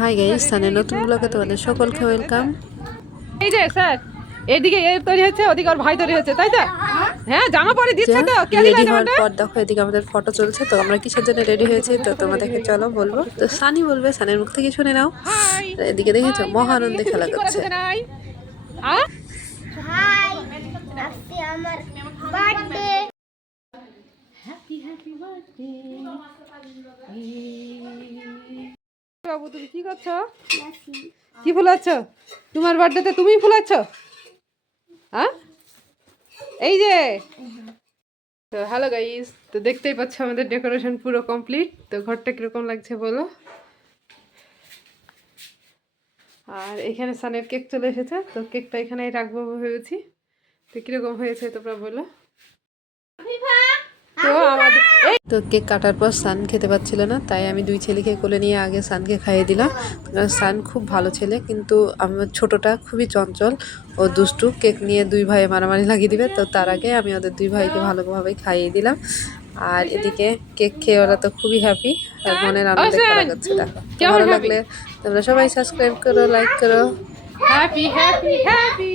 Hi guys, সানের নতুন ব্লগে তোমাদের সকলকে ওয়েলকাম। এই যে স্যার, এদিকে এ তৈরি হচ্ছে, ওদিকে ওর ভাই তৈরি হচ্ছে, তাই তো? হ্যাঁ, জামা পরে দিচ্ছে তো। কে দিল রেডি হওয়ার জামাটা? পর দেখো এদিকে আমাদের ফটো চলছে, তো আমরা কিসের জন্য রেডি হয়েছি তো তোমাদেরকে চলো বলবো। তো সানি বলবে, সানের মুখ থেকে শুনে নাও। হাই এদিকে দেখেছো হাই মহানন্দে খেলা কি করছে। করেছে জানাই? হাই আজকে আমার বার্থডে। হ্যাপি হ্যাপি বার্থডে বাবু, তুমি কি করছো? কি ফুলাচ্ছ? তোমার বার্থডেতে তুমিই ফুলাচ্ছ? হ্যাঁ, এই যে। তো হ্যালো গাইস, তো দেখতেই পাচ্ছ আমাদের ডেকোরেশন পুরো কমপ্লিট। তো ঘরটা কিরকম লাগছে বলো। আর এখানে সানের কেক চলে এসেছে, তো কেকটা এখানেই রাখবো ভেবেছি। তো কিরকম হয়েছে তোমরা বলো। তো আমাদের তো কেক কাটার পর সান খেতে পাচ্ছিল না, তাই আমি দুই ছেলেকে কোলে নিয়ে আগে সানকে খাইয়ে দিলাম। কারণ সান খুব ভালো ছেলে, কিন্তু আমার ছোটটা খুবই চঞ্চল ও দুষ্টু, কেক নিয়ে দুই ভাই মারামারি লাগিয়ে দিবে। তো তার আগে আমি ওদের দুই ভাইকে ভালোভাবে খাইয়ে দিলাম। আর এদিকে কেক খেয়ে ওরা তো খুবই হ্যাপি, আর মনের আনন্দে খেলা করছে। দেখো, তো ভালো লাগলে তোমরা সবাই সাবস্ক্রাইব করো, লাইক করো। Happy happy happy